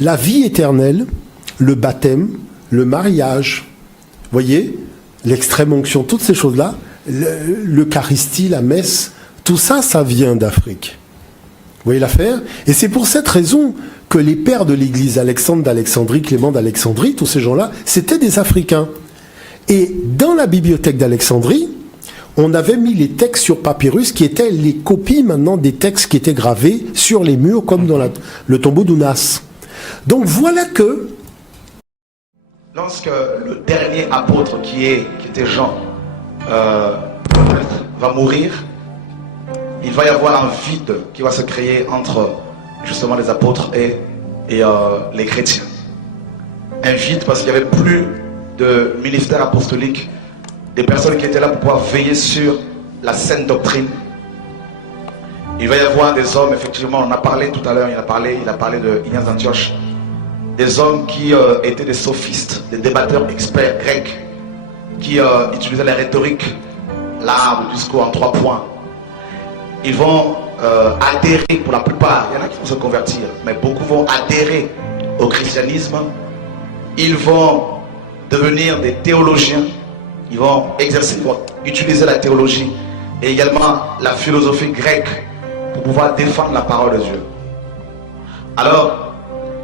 La vie éternelle, le baptême, le mariage, voyez, l'extrême onction, toutes ces choses-là, l'Eucharistie, la messe, tout ça, ça vient d'Afrique. Vous voyez l'affaire? Et c'est pour cette raison que les pères de l'Église, Alexandre d'Alexandrie, Clément d'Alexandrie, tous ces gens-là, c'était des Africains. Et dans la bibliothèque d'Alexandrie, on avait mis les textes sur papyrus qui étaient les copies maintenant des textes qui étaient gravés sur les murs, comme dans le tombeau d'Ounas. Donc voilà que... Lorsque le dernier apôtre qui était Jean va mourir, il va y avoir un vide qui va se créer entre justement les apôtres et les chrétiens. Un vide parce qu'il n'y avait plus de ministère apostolique, des personnes qui étaient là pour pouvoir veiller sur la saine doctrine. Il va y avoir des hommes, effectivement, on en a parlé tout à l'heure, il a parlé de Ignace d'Antioche, des hommes qui étaient des sophistes, des débatteurs experts grecs, qui utilisaient la rhétorique, l'art, le discours en 3 points. Ils vont adhérer, pour la plupart, il y en a qui vont se convertir, mais beaucoup vont adhérer au christianisme. Ils vont devenir des théologiens, ils vont exercer, ils vont utiliser la théologie et également la philosophie grecque pour pouvoir défendre la parole de Dieu. Alors,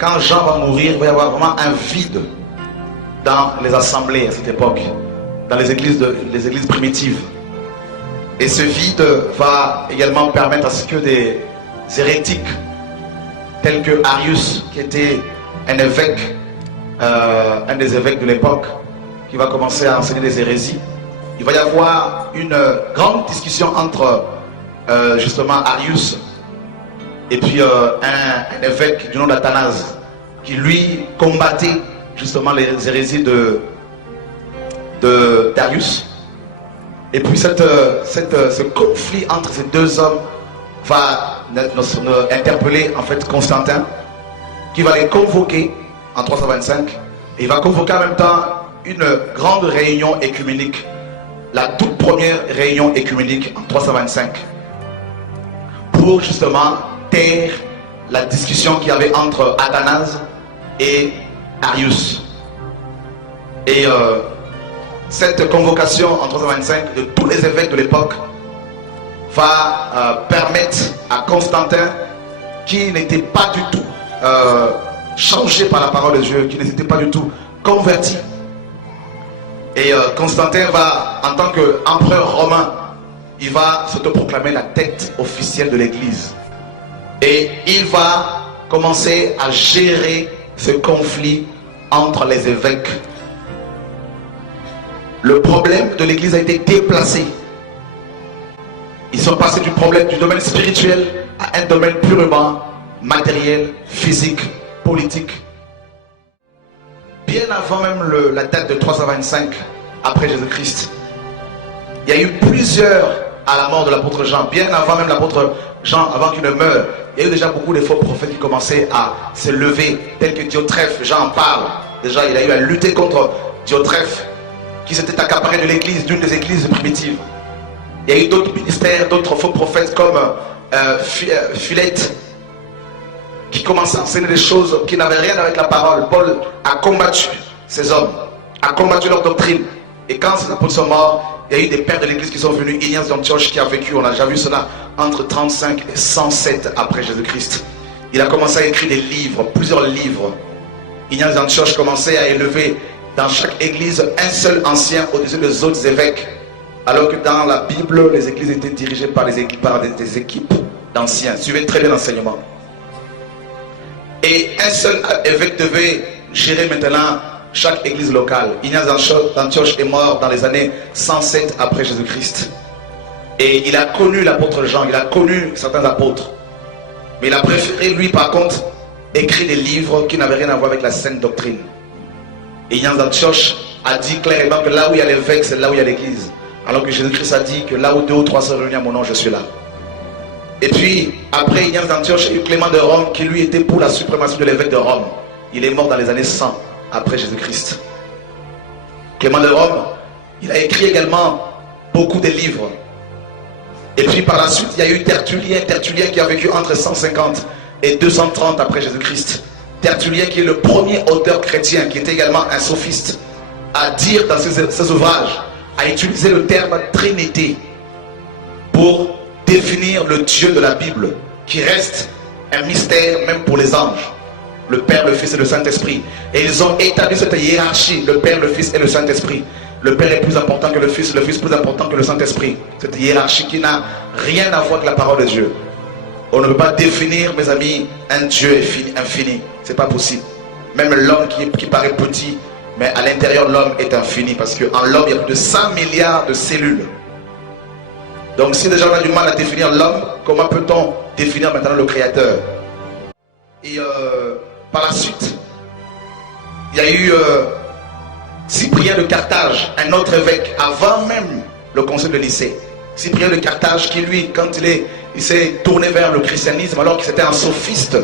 quand Jean va mourir, il va y avoir vraiment un vide dans les assemblées à cette époque, dans les églises primitives. Et ce vide va également permettre à ce que des hérétiques, tels que Arius, qui était un évêque, un des évêques de l'époque, qui va commencer à enseigner des hérésies. Il va y avoir une grande discussion entre justement Arius et puis un évêque du nom d'Athanase, qui lui combattait justement les hérésies d'Arius. Et puis ce conflit entre ces deux hommes va interpeller en fait Constantin, qui va les convoquer en 325, et il va convoquer en même temps une grande réunion écuménique, la toute première réunion écuménique en 325, pour justement taire la discussion qu'il y avait entre Athanase et Arius. Et cette convocation en 325 de tous les évêques de l'époque va permettre à Constantin, qui n'était pas du tout changé par la parole de Dieu, qui n'était pas du tout converti. Et Constantin va, en tant qu'empereur romain, il va s'autoproclamer la tête officielle de l'église. Et il va commencer à gérer ce conflit entre les évêques. Le problème de l'église a été déplacé. Ils sont passés du domaine spirituel à un domaine purement matériel, physique, politique. Bien avant même la date de 325 après Jésus-Christ, il y a eu plusieurs, à la mort de l'apôtre Jean, bien avant même l'apôtre Jean, avant qu'il ne meure, il y a eu déjà beaucoup de faux prophètes qui commençaient à se lever, tels que Diotrephe. Jean en parle. Déjà, il a eu à lutter contre Diotrephe, qui s'était accaparé de l'église, d'une des églises primitives. Il y a eu d'autres ministères, d'autres faux prophètes comme Philette, qui commençaient à enseigner des choses qui n'avaient rien avec la parole. Paul a combattu ces hommes, a combattu leur doctrine. Et quand ces apôtres sont morts, il y a eu des pères de l'église qui sont venus. Ignace d'Antioche qui a vécu, on a déjà vu cela, entre 35 et 107 après Jésus-Christ. Il a commencé à écrire des livres, plusieurs livres. Ignace d'Antioche commençait à élever dans chaque église un seul ancien au-dessus des autres évêques. Alors que dans la Bible, les églises étaient dirigées par des équipes d'anciens. Suivez très bien l'enseignement. Et un seul évêque devait gérer maintenant chaque église locale. Ignace d'Antioche est mort dans les années 107 après Jésus-Christ. Et il a connu l'apôtre Jean, il a connu certains apôtres. Mais il a préféré, lui, par contre, écrire des livres qui n'avaient rien à voir avec la saine doctrine. Et Ignace d'Antioche a dit clairement que là où il y a l'évêque, c'est là où il y a l'église. Alors que Jésus-Christ a dit que là où 2 ou 3 sont réunis à mon nom, je suis là. Et puis, après Ignace d'Antioche, il y a eu Clément de Rome qui lui était pour la suprématie de l'évêque de Rome. Il est mort dans les années 100 après Jésus-Christ. Clément de Rome, il a écrit également beaucoup de livres. Et puis par la suite, il y a eu Tertullien qui a vécu entre 150 et 230 après Jésus-Christ. Tertullien, qui est le premier auteur chrétien, qui était également un sophiste, à dire dans ses ouvrages, à utiliser le terme Trinité pour définir le Dieu de la Bible, qui reste un mystère même pour les anges. Le Père, le Fils et le Saint-Esprit. Et ils ont établi cette hiérarchie, le Père, le Fils et le Saint-Esprit. Le Père est plus important que le Fils plus important que le Saint-Esprit. Cette hiérarchie qui n'a rien à voir avec la parole de Dieu. On ne peut pas définir, mes amis, un Dieu infini. C'est pas possible. Même l'homme qui paraît petit, mais à l'intérieur, l'homme est infini. Parce qu'en l'homme, il y a plus de 100 milliards de cellules. Donc si déjà on a du mal à définir l'homme, comment peut-on définir maintenant le Créateur? Et par la suite, il y a eu Cyprien de Carthage, un autre évêque, avant même le concile de Nicée. Cyprien de Carthage qui lui, quand il s'est tourné vers le christianisme, alors qu'il était un sophiste,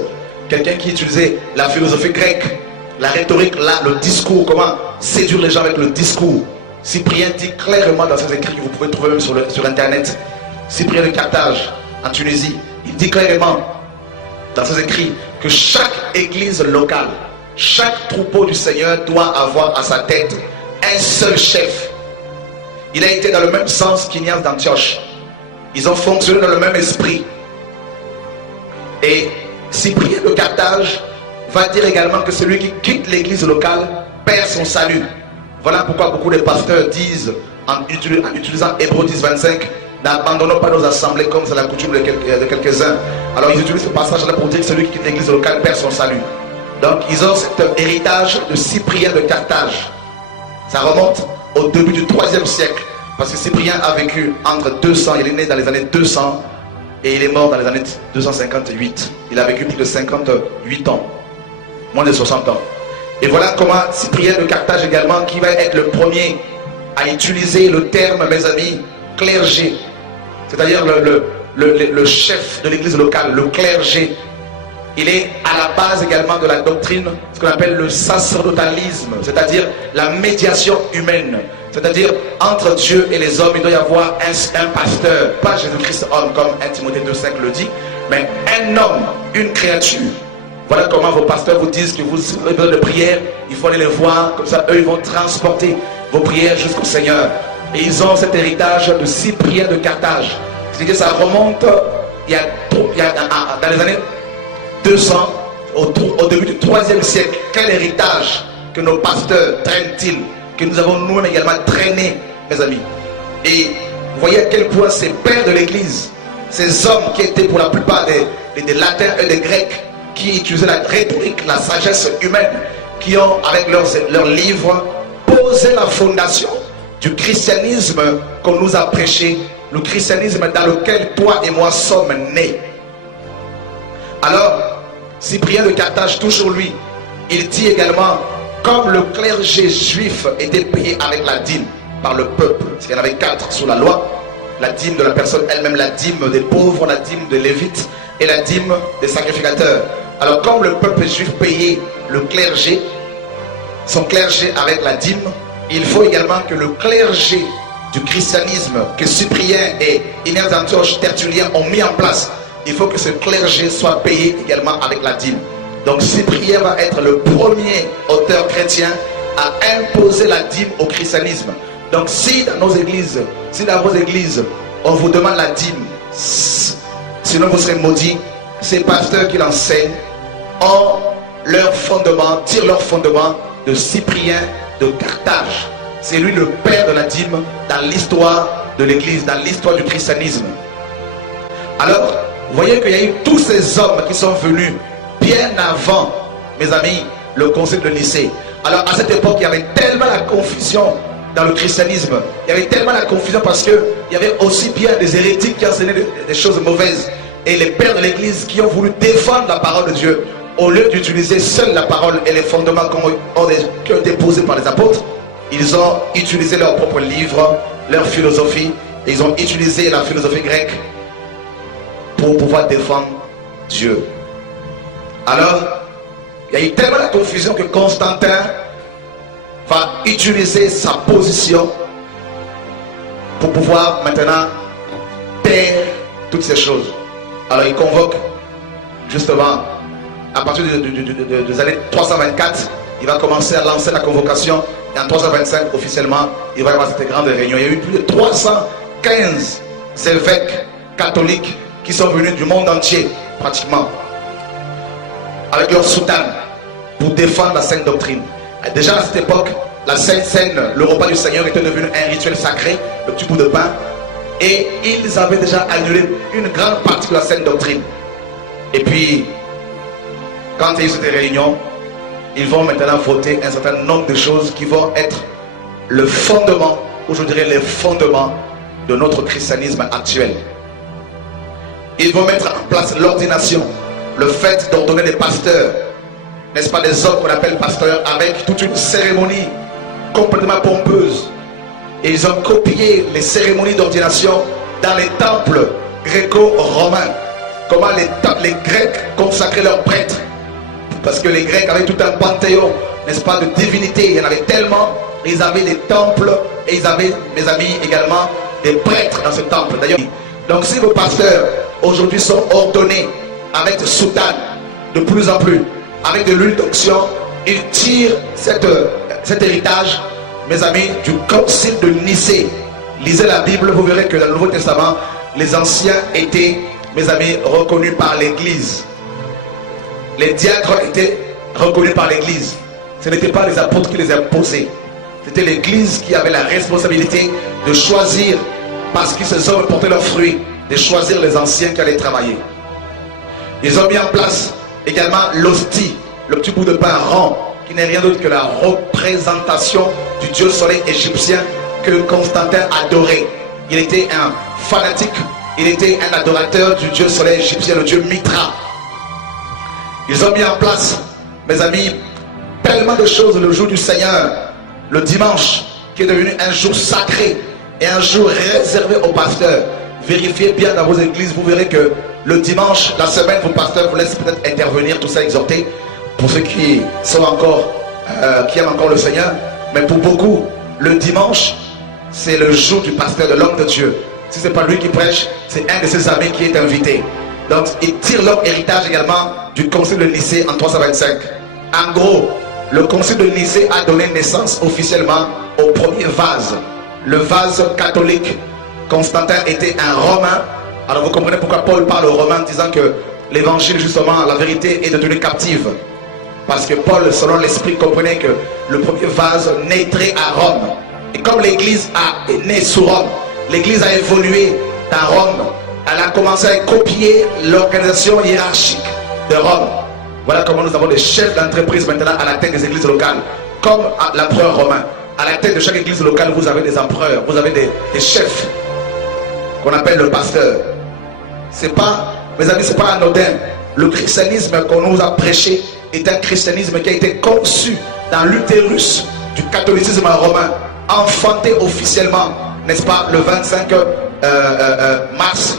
quelqu'un qui utilisait la philosophie grecque, la rhétorique, le discours, comment séduire les gens avec le discours. Cyprien dit clairement dans ses écrits, que vous pouvez trouver même sur internet, Cyprien de Carthage, en Tunisie, il dit clairement dans ses écrits que chaque église locale, chaque troupeau du Seigneur doit avoir à sa tête un seul chef. Il a été dans le même sens qu'Ignace d'Antioche. Ils ont fonctionné dans le même esprit. Et Cyprien de Carthage va dire également que celui qui quitte l'église locale perd son salut. Voilà pourquoi beaucoup de pasteurs disent, en utilisant Hébreux 10, 25, n'abandonnons pas nos assemblées comme c'est la coutume de quelques-uns. Alors ils utilisent ce passage-là pour dire que celui qui quitte l'église locale perd son salut. Donc ils ont cet héritage de Cyprien de Carthage. Ça remonte au début du 3e siècle. Parce que Cyprien a vécu entre 200, il est né dans les années 200 et il est mort dans les années 258. Il a vécu plus de 58 ans, moins de 60 ans. Et voilà comment Cyprien de Carthage également, qui va être le premier à utiliser le terme, mes amis, clergé. C'est-à-dire le chef de l'église locale, le clergé. Il est à la base également de la doctrine, ce qu'on appelle le sacerdotalisme, c'est-à-dire la médiation humaine. C'est-à-dire, entre Dieu et les hommes, il doit y avoir un pasteur, pas Jésus-Christ homme, comme 1 Timothée 2,5 le dit, mais un homme, une créature. Voilà comment vos pasteurs vous disent que vous avez besoin de prière, il faut aller les voir, comme ça, eux, ils vont transporter vos prières jusqu'au Seigneur. Et ils ont cet héritage de Cyprien de Carthage. C'est-à-dire que ça remonte, dans les années 200, au début du 3e siècle. Quel héritage que nos pasteurs traînent-ils, que nous avons nous-mêmes également traîné, mes amis. Et vous voyez à quel point ces pères de l'église, ces hommes qui étaient pour la plupart des latins et des grecs, qui utilisaient la rhétorique, la sagesse humaine, qui ont avec leurs livres posé la fondation du christianisme qu'on nous a prêché, le christianisme dans lequel toi et moi sommes nés. Alors, Cyprien de Carthage, toujours lui, il dit également, comme le clergé juif était payé avec la dîme par le peuple, parce qu'il y en avait 4 sous la loi, la dîme de la personne elle-même, la dîme des pauvres, la dîme des lévites et la dîme des sacrificateurs. Alors comme le peuple juif payait le clergé, son clergé avec la dîme, il faut également que le clergé du christianisme que Cyprien et Ignace d'Antioche, Tertullien ont mis en place, il faut que ce clergé soit payé également avec la dîme. Donc Cyprien va être le premier auteur chrétien à imposer la dîme au christianisme. Donc si dans nos églises, si dans vos églises, on vous demande la dîme, sinon vous serez maudits, ces pasteurs qui l'enseignent ont leur fondement, tirent leur fondement de Cyprien de Carthage. C'est lui le père de la dîme dans l'histoire de l'église, dans l'histoire du christianisme. Alors, vous voyez qu'il y a eu tous ces hommes qui sont venus bien avant, mes amis, le concile de Nicée. Alors à cette époque, il y avait tellement la confusion dans le christianisme. Il y avait tellement la confusion parce qu'il y avait aussi bien des hérétiques qui enseignaient des choses mauvaises. Et les pères de l'église qui ont voulu défendre la parole de Dieu, au lieu d'utiliser seule la parole et les fondements qui ont été posés par les apôtres, ils ont utilisé leurs propres livres, leur philosophie, et ils ont utilisé la philosophie grecque pour pouvoir défendre Dieu. Alors, il y a eu tellement de confusion que Constantin va utiliser sa position pour pouvoir maintenant taire toutes ces choses. Alors il convoque justement à partir des années 324, il va commencer à lancer la convocation. Et en 325, officiellement, il va y avoir cette grande réunion. Il y a eu plus de 315 évêques catholiques qui sont venus du monde entier, pratiquement, avec leur soutane, pour défendre la sainte doctrine. Et déjà à cette époque, la Sainte Seine, le repas du Seigneur était devenu un rituel sacré, le petit bout de pain. Et ils avaient déjà annulé une grande partie de la sainte doctrine. Et puis, quand il y a eu cette réunion, ils vont maintenant voter un certain nombre de choses qui vont être le fondement, ou je dirais les fondements de notre christianisme actuel. Ils vont mettre en place l'ordination, le fait d'ordonner des pasteurs, n'est-ce pas, des hommes qu'on appelle pasteurs, avec toute une cérémonie complètement pompeuse. Et ils ont copié les cérémonies d'ordination dans les temples gréco-romains. Comment les Grecs consacraient leurs prêtres. Parce que les Grecs avaient tout un panthéon, n'est-ce pas, de divinités. Il y en avait tellement. Ils avaient des temples et ils avaient, mes amis, également des prêtres dans ce temple. D'ailleurs, donc si vos pasteurs aujourd'hui sont ordonnés avec soutane de plus en plus, avec de l'huile d'onction, ils tirent cet héritage, mes amis, du concile de Nicée. Lisez la Bible, vous verrez que dans le Nouveau Testament, les anciens étaient, mes amis, reconnus par l'Église. Les diacres étaient reconnus par l'Église. Ce n'étaient pas les apôtres qui les imposaient. C'était l'Église qui avait la responsabilité de choisir, parce que ces hommes portaient leurs fruits, de choisir les anciens qui allaient travailler. Ils ont mis en place également l'hostie, le petit bout de pain rond, qui n'est rien d'autre que la représentation du dieu soleil égyptien que Constantin adorait. Il était un fanatique, il était un adorateur du dieu soleil égyptien, le dieu Mitra. Ils ont mis en place, mes amis, tellement de choses le jour du Seigneur, le dimanche, qui est devenu un jour sacré et un jour réservé aux pasteurs. Vérifiez bien dans vos églises, vous verrez que le dimanche, la semaine, vos pasteurs vous laissent peut-être intervenir, tout ça exhorter, pour ceux qui sont encore, qui aiment encore le Seigneur. Mais pour beaucoup, le dimanche, c'est le jour du pasteur, de l'homme de Dieu. Si ce n'est pas lui qui prêche, c'est un de ses amis qui est invité. Donc, il tire leur héritage également du concile de Nicée en 325. En gros, le concile de Nicée a donné naissance officiellement au premier vase. Le vase catholique. Constantin était un Romain. Alors vous comprenez pourquoi Paul parle aux Romains disant que l'évangile, justement, la vérité est devenue captive. Parce que Paul, selon l'esprit, comprenait que le premier vase naîtrait à Rome. Et comme l'église est née sous Rome, l'église a évolué dans Rome. Elle a commencé à copier l'organisation hiérarchique de Rome. Voilà comment nous avons des chefs d'entreprise maintenant à la tête des églises locales, comme l'empereur romain. À la tête de chaque église locale, vous avez des empereurs, vous avez des chefs qu'on appelle le pasteur. C'est pas, mes amis, c'est pas anodin. Le christianisme qu'on nous a prêché est un christianisme qui a été conçu dans l'utérus du catholicisme romain, enfanté officiellement, n'est-ce pas, le 25 mars.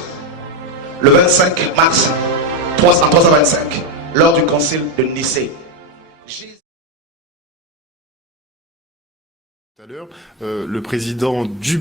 Le 25 mars en 325, lors du concile de Nicée. Tout à l'heure, le président du